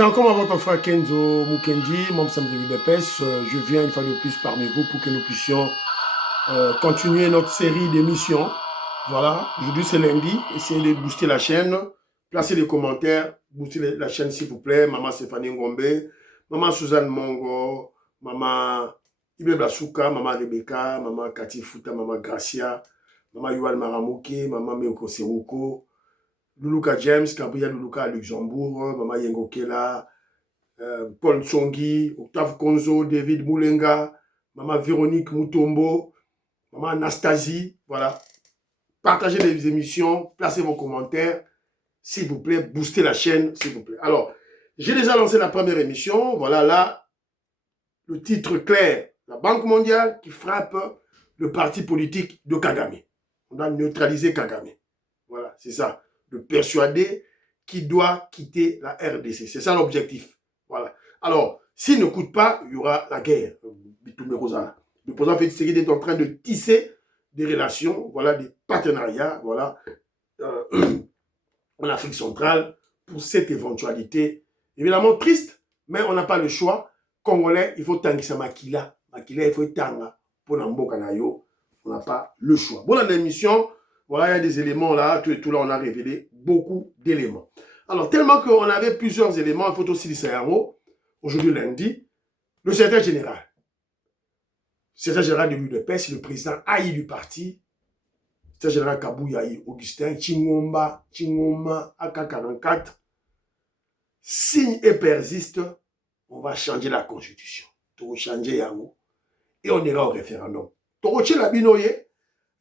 C'est encore votre frère Kenzo Mukendi, membre de l'UDPS. Je viens une fois de plus parmi vous pour que nous puissions continuer notre série d'émissions. Voilà, aujourd'hui c'est lundi. Essayez de booster la chaîne, placez des commentaires, booster la chaîne s'il vous plaît. Maman Stéphanie Ngombe, Maman Suzanne Mongo, Maman Ibe Blasuka, Maman Rebecca, Maman Cathy Fouta, Maman Gracia, Maman Yuan Maramoke, Maman Meoko Seruko, Luluka James, Gabriel Luluka à Luxembourg, Maman Yengo Kela, Paul Tsongi, Octave Konzo, David Moulenga, Maman Véronique Moutombo, Maman Anastasie, voilà. Partagez les émissions, placez vos commentaires, s'il vous plaît, boostez la chaîne, s'il vous plaît. Alors, j'ai déjà lancé la première émission, voilà là, le titre clair, la Banque mondiale qui frappe le parti politique de Kagame. On a neutralisé Kagame. Voilà, c'est ça. Le persuader qu'il doit quitter la RDC. C'est ça l'objectif. Voilà. Alors, s'il ne coûte pas, il y aura la guerre. Le président Félix Tshisekedi est en train de tisser des relations, voilà, des partenariats, voilà, en Afrique centrale pour cette éventualité. Évidemment triste, mais on n'a pas le choix. Congolais, il faut tanguer sa makila. Makila, il faut tanga pour n'amboka na yo. On n'a pas le choix. Bon, dans l'émission, voilà, il y a des éléments là, tout là, on a révélé beaucoup d'éléments. Alors, tellement qu'on avait plusieurs éléments, il faut aussi les savoir. Aujourd'hui, lundi, le secrétaire général. Le secrétaire général de l'UDPS, le président haï du parti, le secrétaire général Kabouyaï, Augustin, Chingoma, AK-44, signe et persiste, on va changer la constitution. Tout changer Yango. Et on ira au référendum. Toroche la binoye,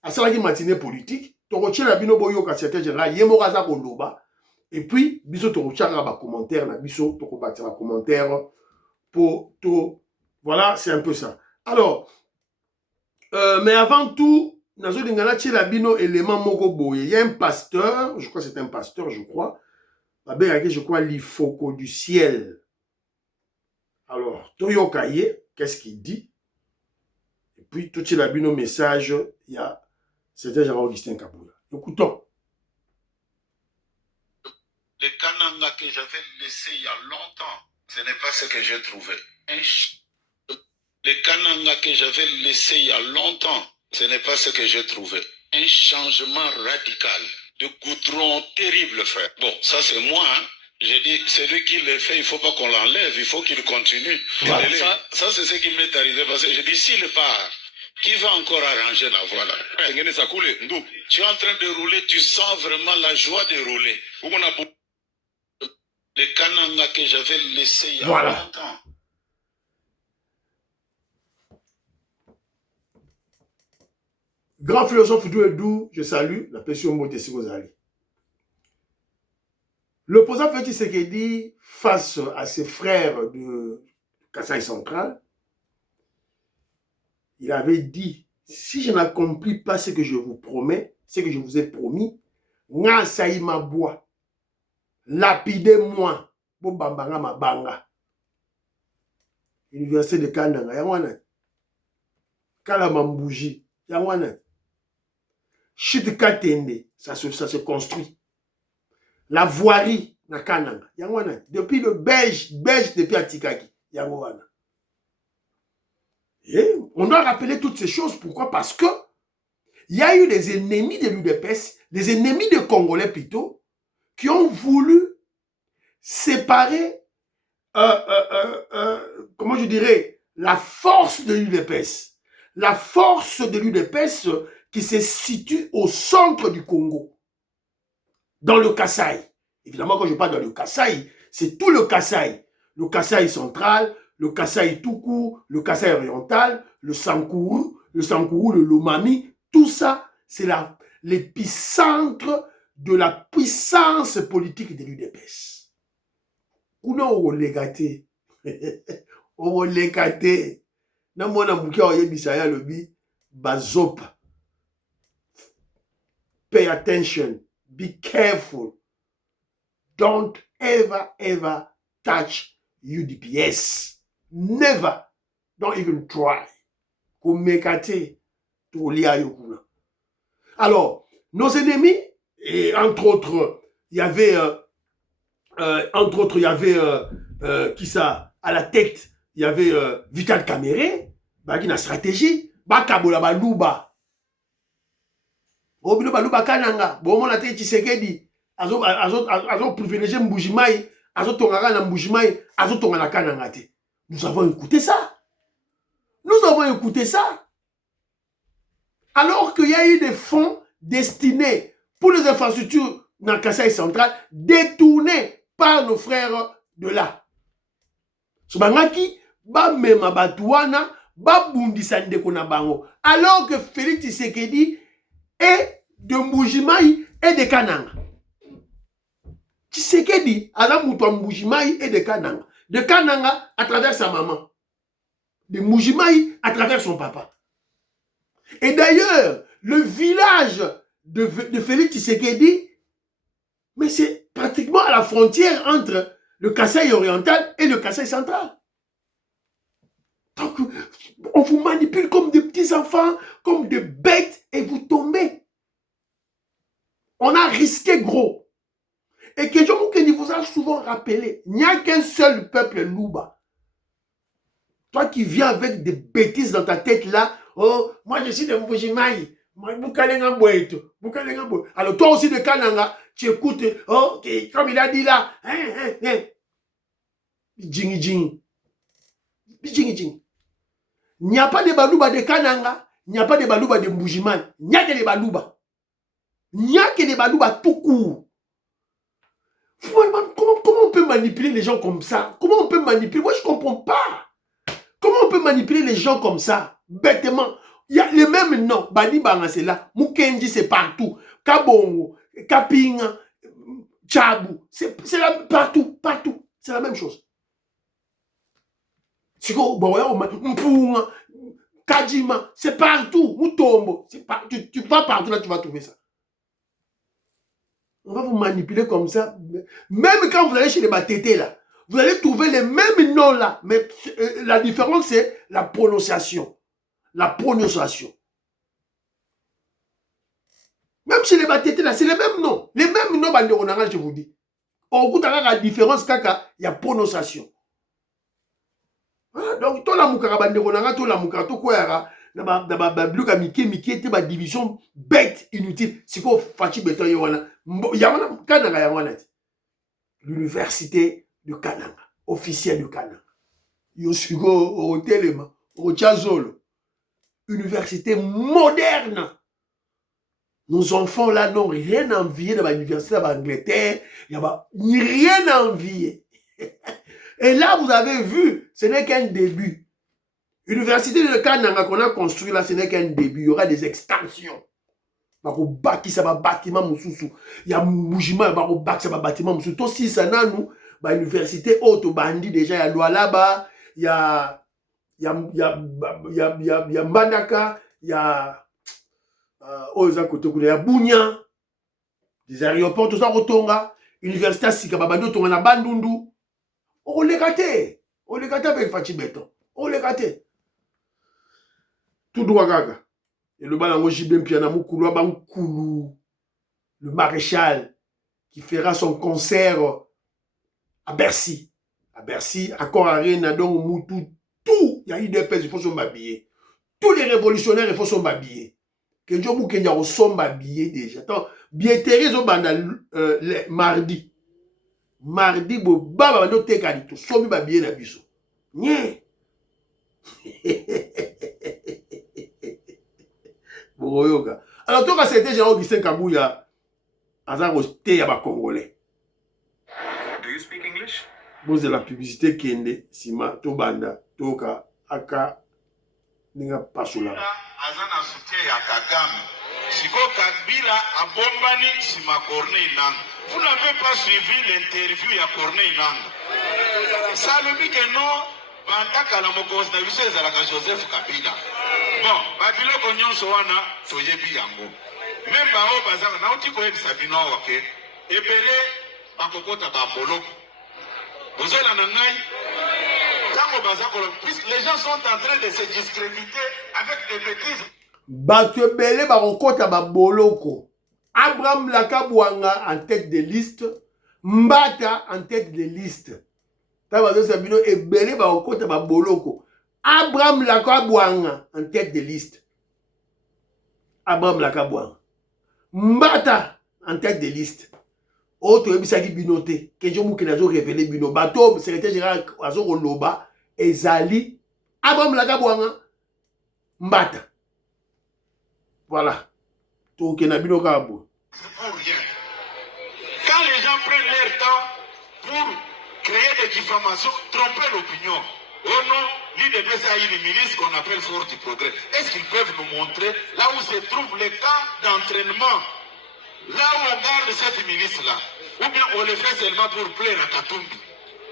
à ça qui matinée politique, Toroche la bino boyo ka secrétaire général, Yemoraza Koloba, et puis, biso Toroche a commentaire, na biso Toko batira commentaire pour tout. Voilà, c'est un peu ça. Alors, mais avant tout, nazo dingana la bino élément moko boye. Il y a un pasteur, je crois que c'est un pasteur, je crois, je crois l'Ifoko du ciel. Alors, Toyo Kaye, qu'est-ce qu'il dit? Et puis, tout la bino message, il y a c'était Jean-Augustin Kabouya. Écoutons. Le Kananga que j'avais laissé il y a longtemps, ce n'est pas ce que j'ai trouvé. Le Kananga que j'avais laissé il y a longtemps, ce n'est pas ce que j'ai trouvé. Un changement radical de goudron terrible, frère. Bon, ça c'est moi, hein. J'ai dit, celui qui le fait, il ne faut pas qu'on l'enlève, il faut qu'il continue. Voilà. Ça c'est ce qui m'est arrivé, parce que j'ai dit, s'il part, qui va encore arranger la voie là? Tu es en train de rouler, tu sens vraiment la joie de rouler. Le Kananga que j'avais laissé il y a longtemps. Grand philosophe Douedou, je salue la pression Motessi Gozali. Le président Félix Tshisekedi, face à ses frères de Kasaï central, il avait dit, si je n'accomplis pas ce que je vous promets, ce que je vous ai promis, Ngasaï ma bois, lapidez-moi, pour bambanga ma banga. Université de Kananga, yangwana. Kalamambouji, yangwana. Chitkatende, ça se construit. La voirie, na Kananga, yangwana. Depuis le Belge depuis Atikaki, yangwana. Et on doit rappeler toutes ces choses. Pourquoi? Parce que il y a eu des ennemis de l'UDPS, des ennemis de Congolais plutôt, qui ont voulu séparer, comment je dirais, la force de l'UDPS. La force de l'UDPS qui se situe au centre du Congo, dans le Kasaï. Évidemment, quand je parle dans le Kasaï, c'est tout le Kasaï central, le Kasaï tout court, le Kasaï oriental, le Sankourou, le Lomami, tout ça, c'est l'épicentre de la puissance politique de l'UDPS. Kuna olegate, olegate, na mwana mbukia oyebisa ya lobi, bazopa. Pay attention, be careful. Don't ever touch UDPS. Never. Don't even try. Alors, nos ennemis, et entre autres, il y avait qui ça, à la tête, il y avait Vital Kamere, qui na stratégie, Kabola Balouba. Obilo Balouba Kananga, bon, on a été Tshisekedi, azo privilégié Mbujimai, azo tongara na Mbujimai, azo tongana Kananga te. Nous avons écouté ça. Nous avons écouté ça. Alors qu'il y a eu des fonds destinés pour les infrastructures dans le Kasaï central, détournés par nos frères de là. Sobangaki, ba mema batouana, ba bundisa ndeko na bango. Alors que Félix Tshisekedi est de Mbujimai et de Kananga. Tshisekedi, ala muto Mbujimai et de Kananga. De Kananga à travers sa maman. De Mbujimai à travers son papa. Et d'ailleurs, le village de Félix Tshisekedi, mais c'est pratiquement à la frontière entre le Kasaï oriental et le Kasaï central. Donc, on vous manipule comme des petits enfants, comme des bêtes, et vous tombez. On a risqué gros. Et que je vous a souvent rappelé, il n'y a qu'un seul peuple Louba. Toi qui viens avec des bêtises dans ta tête là, oh, moi je suis de Mbujimai, alors toi aussi de Kananga, tu écoutes, oh, comme il a dit là, Djingi Djingi. Il n'y a pas de Balouba de Kananga, il n'y a pas de Balouba de Mbujimai, il n'y a que des Balouba. Il n'y a que des Balouba tout court. Comment on peut manipuler les gens comme ça? Comment on peut manipuler? Moi je ne comprends pas. Comment on peut manipuler les gens comme ça? Bêtement. Il y a les mêmes noms. Bani Banga c'est là. Mukendi c'est partout. Kabongo, Kapinga, Tchabou. C'est là partout, partout. C'est la même chose. Mpunga, Kajima, c'est partout. Mutombo, tu vas partout là, tu vas trouver ça. On va vous manipuler comme ça. Même quand vous allez chez les Batétés là, vous allez trouver les mêmes noms là. Mais la différence c'est la prononciation. La prononciation. Même chez les Batétés là, c'est les mêmes noms. Les mêmes noms, je vous dis. Au bout de la différence, il y a prononciation. Donc, tout la moukara banderonanga, tout la moukara, tout quoi, na miki te ba division bête inutile. C'est quoi Fachi Beton Yawana? Yawana Kananga Yawana. L'université de Kananga, officielle de Kananga. Yosugo au Telema, au Tchazolo. Université moderne. Nos enfants là n'ont rien envié de l'université d'Angleterre. Il n'y a rien envié. Et là, vous avez vu, ce n'est qu'un début. L'université de Kananga qu'on a construit là, ce n'est qu'un début. Il y aura des extensions. Baki ça va bâtiment mususu. Il y a Mujima, baki ça va bâtiment mususu. Tout si ça n'a nous, l'université haute bandi déjà, il y a Lualaba, il y a Mbandaka, il y a Bunya, des aéroports, tout ça, Rotonga, université Sikababando, Tongana Bandundu. On les gâté avec Fachi Beton. On les gâté. Tout droit gaga. Et le balango Jibem Piana Moukoulou, le maréchal, qui fera son concert à Bercy. À Bercy, à Corarena, donc Moutou, tout. Il y a eu des pèses, il faut s'en habiller. Tous les révolutionnaires, il faut s'en habiller. Que Dieu vous qu'il y a s'en habiller déjà. Attends, billetterie, mardi. Mardi, bo baba no tekali to somi ba bien na biso. Nye. Boyoka. Alors toi c'était Jean Augustin Kabouya azaro te ya ba congolais. Do you speak English? Vous de la publicité kende sima to banda toka aka ninga pasula. Azana soutien ya Kagame. Siko Kabila abombani sima Corneille Nangaa. Vous n'avez pas suivi l'interview à Corneille Nangaa. Ça le dit que non, Bandaka la mokonzi na biso ezalaka Joseph Kabila. Bon, babilo konyonso wana toyebi yango. Même bao bazaka na uti koyebisa bino wake. Ebele bakokota ba boloko. Bozola na ngai. Tango bazako, puisque les gens sont en train de se discréditer avec des bêtises. Batebele bakokota ba boloko. Abraham Lakabouanga en tête de liste, Mbata en tête de liste. Tabazo Sabino et belé ba okota ba boloko. Abraham Lakabouanga en tête de liste. Abraham Lakabouanga. Mbata en tête de liste. Autre ebisaki binoté. Que je mouke nazo révélé bino. Bato secrétaire général azo Loba ezali Abraham Lakabouanga. Mbata. Voilà. Tout que na bino kabo. Pour rien. Quand les gens prennent leur temps pour créer des diffamations, tromper l'opinion. Oh non, l'IDPS a une milice qu'on appelle Force du Progrès. Est-ce qu'ils peuvent nous montrer là où se trouvent les camps d'entraînement, là où on garde cette milice-là? Ou bien on le fait seulement pour plaire à Katumbi,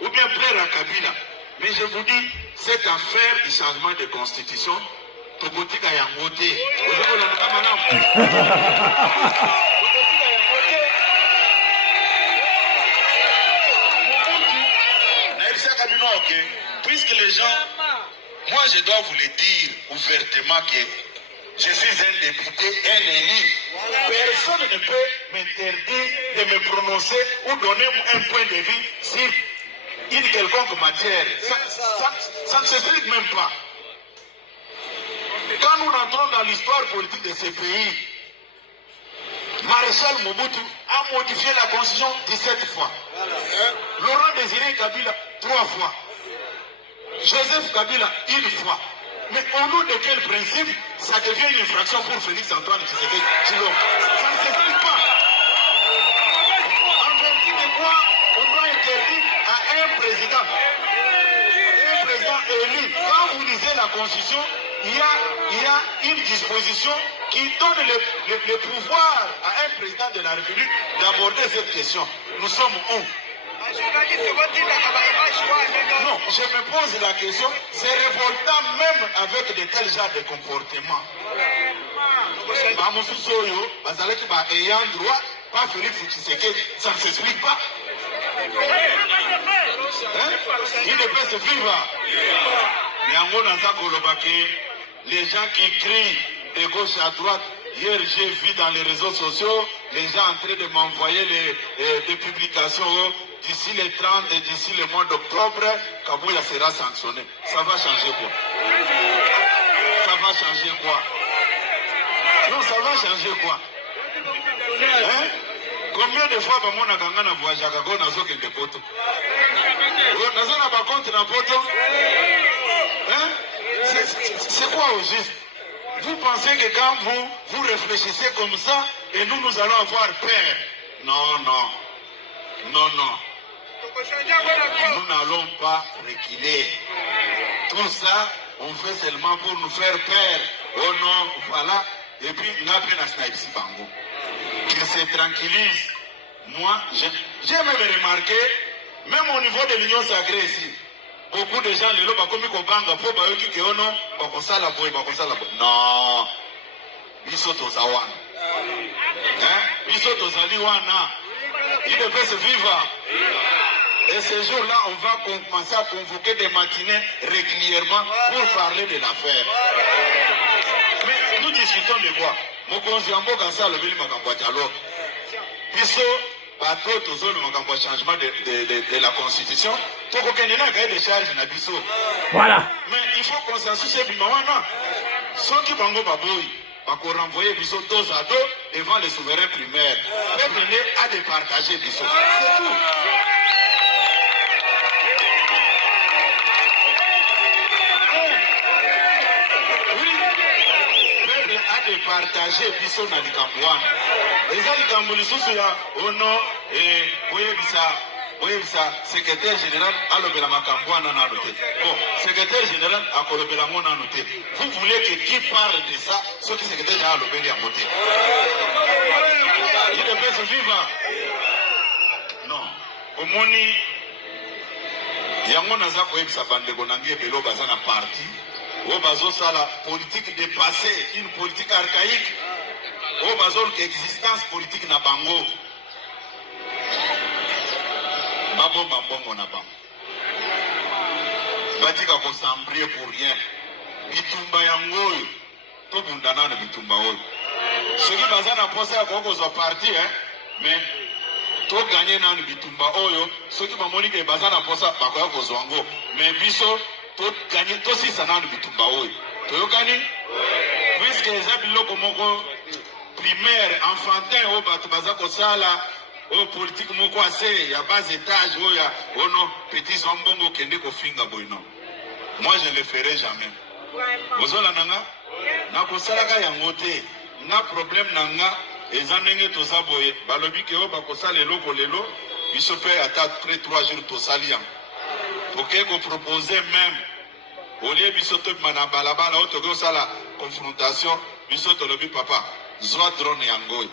ou bien plaire à Kabila. Mais je vous dis, cette affaire du changement de constitution, Tokotika Yangote. Puisque les gens, moi je dois vous le dire ouvertement que je suis un député, un élu. Personne ne peut m'interdire de me prononcer ou donner un point de vue sur une quelconque matière. Ça ne s'explique même pas. Quand nous rentrons dans l'histoire politique de ce pays, Maréchal Mobutu a modifié la constitution 17 fois. Laurent Désiré Kabila 3 fois. Joseph Kabila 1 fois. Mais au nom de quel principe ça devient une infraction pour Félix Antoine Tshisekedi Tshilombo? Ça ne s'explique pas. En vertu de quoi on doit interdire à un président élu? Quand vous lisez la Constitution, il y a une disposition qui donne le pouvoir à un président de la République d'aborder cette question. Nous sommes où? Non, je me pose la question, c'est révoltant même avec de tels genres de comportements. Ayant droit, pas Félix Tshisekedi, ça ne s'explique pas. Il ne peut se vivre. Les gens qui crient de gauche à droite, hier j'ai vu dans les réseaux sociaux les gens en train de m'envoyer des publications. D'ici les 30 et d'ici le mois d'octobre, Kabouya sera sanctionné. Ça va changer quoi? Ça va changer quoi? Non, ça va changer quoi? Hein? Combien de fois on a gagné un voyage à Gago dans des poteaux? On a pas contre un poteau? Hein? C'est quoi au juste? Vous pensez que quand vous réfléchissez comme ça, et nous allons avoir peur? Non, non. Non, non. Nous n'allons pas reculer. Tout ça, on fait seulement pour nous faire peur. Oh non, voilà. Et puis, il a pris la sniper Bango. Qu'il se tranquillise. Moi, j'ai même remarqué, même au niveau de l'Union sacrée ici, beaucoup de gens, les lots, comme ils banga, pour bayoki que non, bakosala boy. Non. Bisoto zawana. Hein? Bisoto zaliwana. Il devait se vivre. Et ce jour-là, on va commencer à convoquer des matinées régulièrement pour parler de l'affaire. Mais nous discutons de quoi? Mokonzi Ambo Kansa le Beli Makambouatialo. Piso, bateau, tozo le Makambouat changement de la constitution. Toko Kendena Gaye de charge na biso. Voilà. Mais il faut consensus et bimawana. Ceux qui bango baboui. Pour renvoyer Bissot dos à dos devant les souverains primaires. Peuple né a de partager Bissot. C'est tout. Oui. Peuple a de partager Bissot dans les Cambouans. Les gens qui Cambouans sont au nom et oui, ça, secrétaire général a le Belamakambouana n'a noté. Bon, secrétaire général a le Belamona noté. Vous voulez que qui parle de ça, ceux qui secrétaire général a le Béli à noté. Il ne peut se vivre. Non. Au moni, il y a un aza pour sa bande de Gonangi et Belo Bazana parti. Au bazo ça la politique dépassée, une politique archaïque. Au bazo l'existence politique na bango. Babomba mbongo na bango. Batika ko s'embrouiller pour rien. Bitumba yango to bundana na bitumba oyo. Soki bazana posa ya koko zo parti mais to gagner nanu bitumba oyo soki bamoni ke bazana posa bakoya kozwango mais biso to gagner to sisa nanu bitumba oyo toyokani puisque eza biloko moko primaire enfantin oyo bato baza kosala oyo politique moko ase ya bas étage oyo ya ono petit zombongo kende kofinga boy non moi je ne le ferai jamais ozola nanga na kosalaka yango te na problème nanga eza ndenge toza boye balobi ke oyo bakosala eloko lelo biso mpe ata après 3 jours tosali yango toke kopropose même olie biso tobima na balabala oyo toke kosala confrontation biso tolobi papa zwa drone yango oyo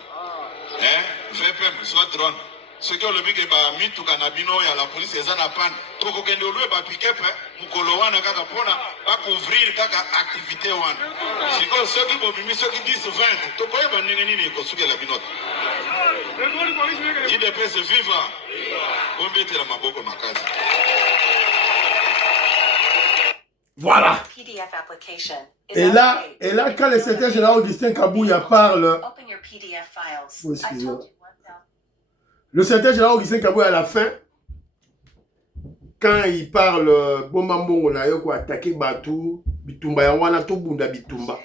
vpm zwa drone soki olobi ke bamituka na bino ya la police eza na pane tokokende olue bapikepe mokolo wana kaka mpona bacouvrir kaka activité wana sikoyo soki bobimi soki 10 20 tokoyeba ndenge nini ekosukela bino te idps viva bombetela maboko makasi. Voilà. PDF application is Et là, quand le secrétaire général Augustin Kabouya parle, Open your PDF files. Oh, excusez-moi. I told you 1000. Le secrétaire général Augustin Kabouya à la fin, quand il parle, Bombambo, on a eu quoi attaquer Batou, Bitumba, Yawana, Tobunda, Bitumba.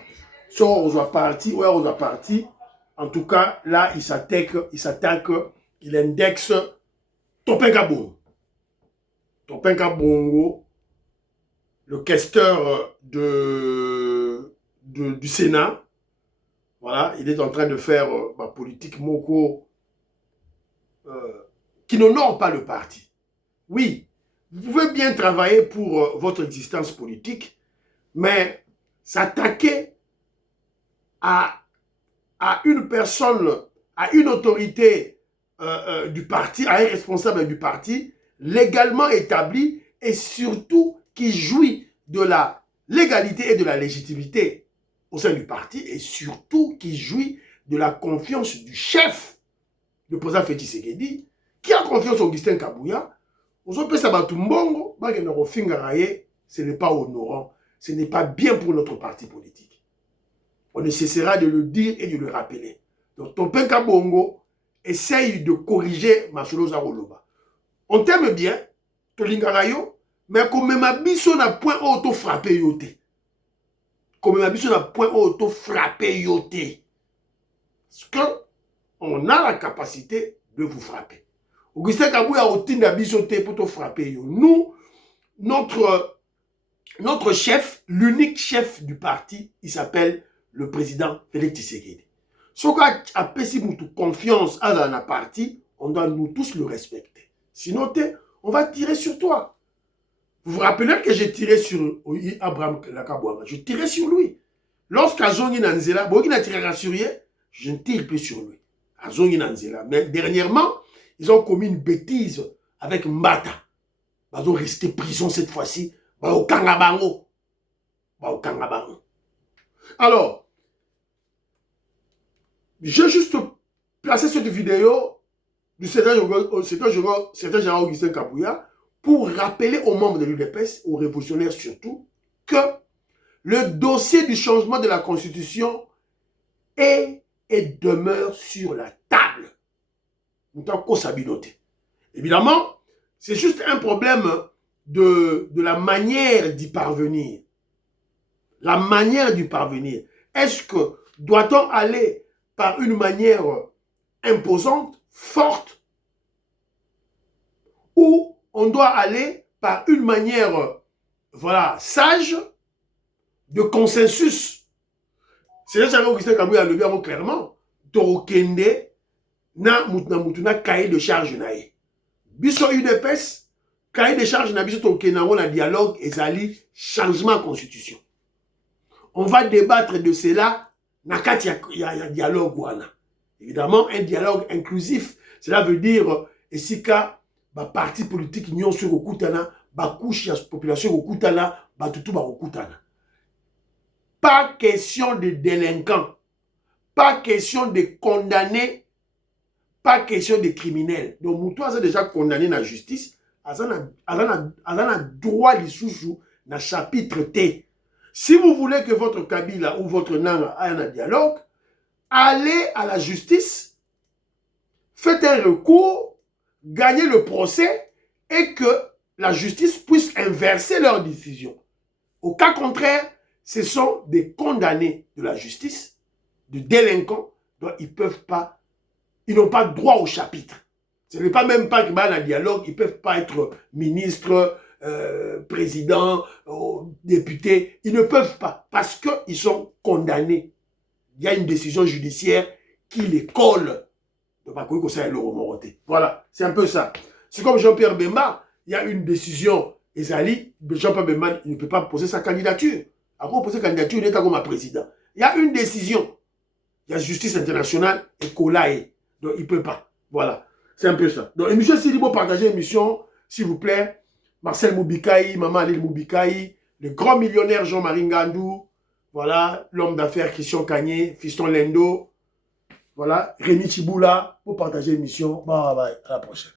Soit on soit parti, ouais, on soit parti. En tout cas, là, il s'attaque, il indexe Topenka Bongo. Topenka Bongo, le questeur du Sénat, voilà, il est en train de faire ma politique Moko qui n'honore pas le parti. Oui, vous pouvez bien travailler pour votre existence politique, mais s'attaquer à une personne, à une autorité du parti, à un responsable du parti, légalement établi et surtout qui jouit de la légalité et de la légitimité au sein du parti et surtout qui jouit de la confiance du chef, le président Félix Tshisekedi, qui a confiance en Augustin Kabouya. Ce n'est pas honorant, ce n'est pas bien pour notre parti politique. On ne cessera de le dire et de le rappeler. Donc Topenka Bongo essaye de corriger Macholo Zaroloba. On t'aime bien, Tolingarayo, mais comme même biso na point auto frappé yoté. Comme même biso na point auto frappé yoté. Parce que on a la capacité de vous frapper. Augustin Kabouya otinda biso té pour te frapper yo. Nous, notre chef, l'unique chef du parti, il s'appelle le président Félix Tshisekedi. Si on a confiance à la partie, on doit nous tous le respecter. Sinon, on va tirer sur toi. Vous vous rappelez que j'ai tiré sur Abraham Lakabouama. Je tirais sur lui. Lorsqu'Azongi Nanzela, Bogi n'a tiré sur lui, je ne tire plus sur lui. Azongi Nanzela. Mais dernièrement, ils ont commis une bêtise avec Mbata. Ils ont resté prison cette fois-ci. Au Kangabango. Alors, j'ai juste placé cette vidéo du secrétaire général Augustin Kabouya pour rappeler aux membres de l'UDPS, aux révolutionnaires surtout, que le dossier du changement de la Constitution est et demeure sur la table. Évidemment, c'est juste un problème de la manière d'y parvenir. La manière d'y parvenir. Est-ce que doit-on aller par une manière imposante, forte, ou on doit aller par une manière, voilà, sage, de consensus? C'est là que Augustin Kabouya le dit clairement. Torokende na mutuna cahier de charge nae. Biso UDPS, cahier de charge na biso torokende na dialogue ezali changement de constitution. On va débattre de cela na kati ya dialogue wana. Évidemment, un dialogue inclusif, cela veut dire esika ba parti politique nyon sur okutana, ba couche ya population okutana, ba tutu ba okutana. Pas question de délinquants, pas question de condamnés, pas question de criminels. Donc, Moutou a déjà condamné dans la justice, a droit de dans chapitre T. Si vous voulez que votre Kabila ou votre Nanga ait un dialogue, allez à la justice, faites un recours gagner le procès et que la justice puisse inverser leur décision. Au cas contraire, ce sont des condamnés de la justice, de délinquants, donc ils n'ont pas droit au chapitre. Ce n'est pas même pas qu'il y a un dialogue, ils ne peuvent pas être ministres, présidents, députés, ils ne peuvent pas, parce qu'ils sont condamnés. Il y a une décision judiciaire qui les colle. Voilà, c'est un peu ça. C'est comme Jean-Pierre Bemba, il y a une décision, Jean-Pierre Bemba il ne peut pas poser sa candidature. Après poser sa candidature, il est comme un président. Il y a une décision. Il y a justice internationale et Kolae. Donc il ne peut pas. Voilà, c'est un peu ça. Donc émission Silibo, partagez l'émission, s'il vous plaît. Marcel Moubikaï, Maman Alil Moubikaï, le grand millionnaire Jean-Marie Ngandou, voilà, l'homme d'affaires Christian Kagné, Fiston Lendo, voilà, Rémi Chiboula, pour partager l'émission. Bye bye, à la prochaine.